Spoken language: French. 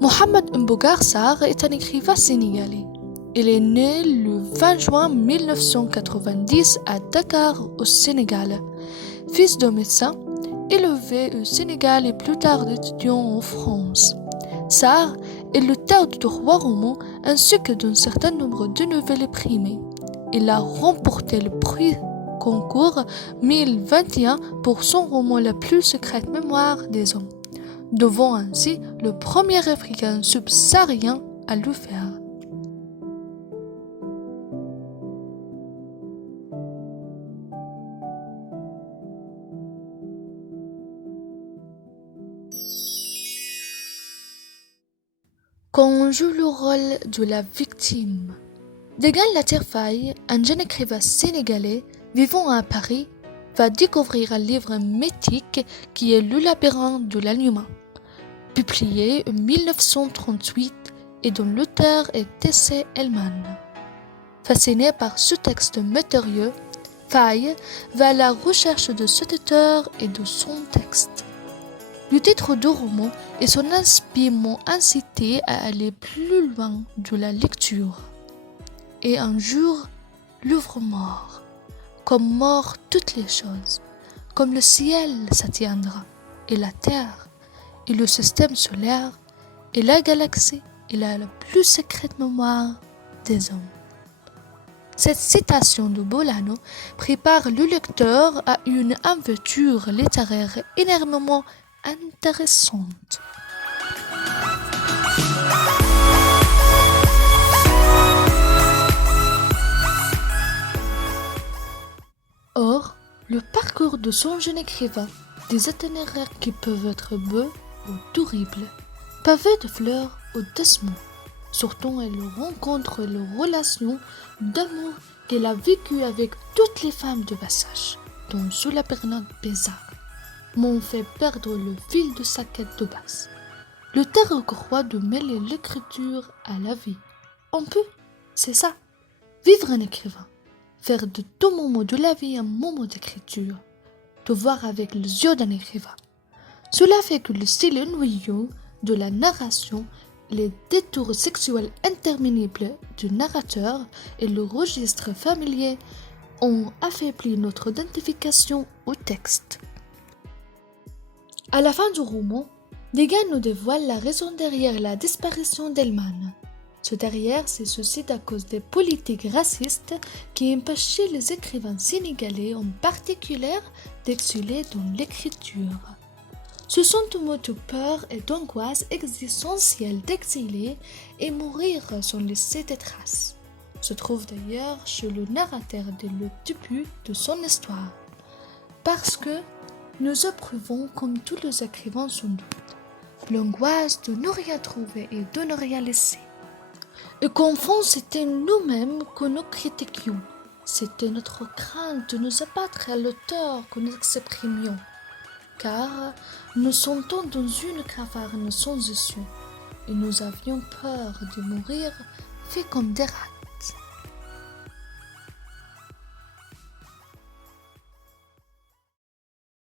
Mohamed Mbougar Sarr est un écrivain sénégalais. Il est né le 20 juin 1990 à Dakar, au Sénégal. Fils de médecin, élevé au Sénégal et plus tard étudiant en France. Sarr est l'auteur de 3 romans ainsi que d'un certain nombre de nouvelles primées. Il a remporté le prix concours 1021 pour son roman La plus secrète mémoire des hommes, devenant ainsi le premier Africain subsaharien à le faire. Quand on joue le rôle de la victime, Degan Laterfaye, un jeune écrivain sénégalais vivant à Paris, va découvrir un livre mythique qui est Le labyrinthe de l'animal, publié en 1938 et dont l'auteur est T.C. Hellman. Fasciné par ce texte mystérieux, Faye va à la recherche de cet auteur et de son texte. Le titre du roman et son inspiration m'ont incité à aller plus loin de la lecture. Et un jour, l'ouvre mort, comme mort toutes les choses, comme le ciel s'atteindra, et la terre, et le système solaire, et la galaxie, et la plus secrète mémoire des hommes. Cette citation de Bolano prépare le lecteur à une aventure littéraire énormément intéressante. Or, le parcours de son jeune écrivain, des itinéraires qui peuvent être beaux ou terribles, pavés de fleurs ou d'ossements, surtout elle rencontre les relations d'amour qu'elle a vécues avec toutes les femmes de passage, dont sous la Bernard Bézard, m'ont fait perdre le fil de sa quête de base. L'auteur croit de mêler l'écriture à la vie. On peut, c'est ça, vivre un écrivain, faire de tout moment de la vie un moment d'écriture, de voir avec les yeux d'un écrivain. Cela fait que le style ennuyeux de la narration, les détours sexuels interminables du narrateur et le registre familier ont affaibli notre identification au texte. À la fin du roman, Degan nous dévoile la raison derrière la disparition d'Hellman. Ce derrière se suscite à cause des politiques racistes qui empêchaient les écrivains sénégalais en particulier d'exceller dans l'écriture. Ce sentiment de peur et d'angoisse existentielle d'exiler et mourir sans laisser de traces se trouve d'ailleurs chez le narrateur dès le début de son histoire. Parce que nous éprouvons, comme tous les écrivains sans doute, l'angoisse de ne rien trouver et de ne rien laisser. Et qu'en fond, c'était nous-mêmes que nous critiquions. C'était notre crainte de nous abattre à l'auteur que nous exprimions. Car nous sentons dans une caverne sans issue, et nous avions peur de mourir fait comme des rats.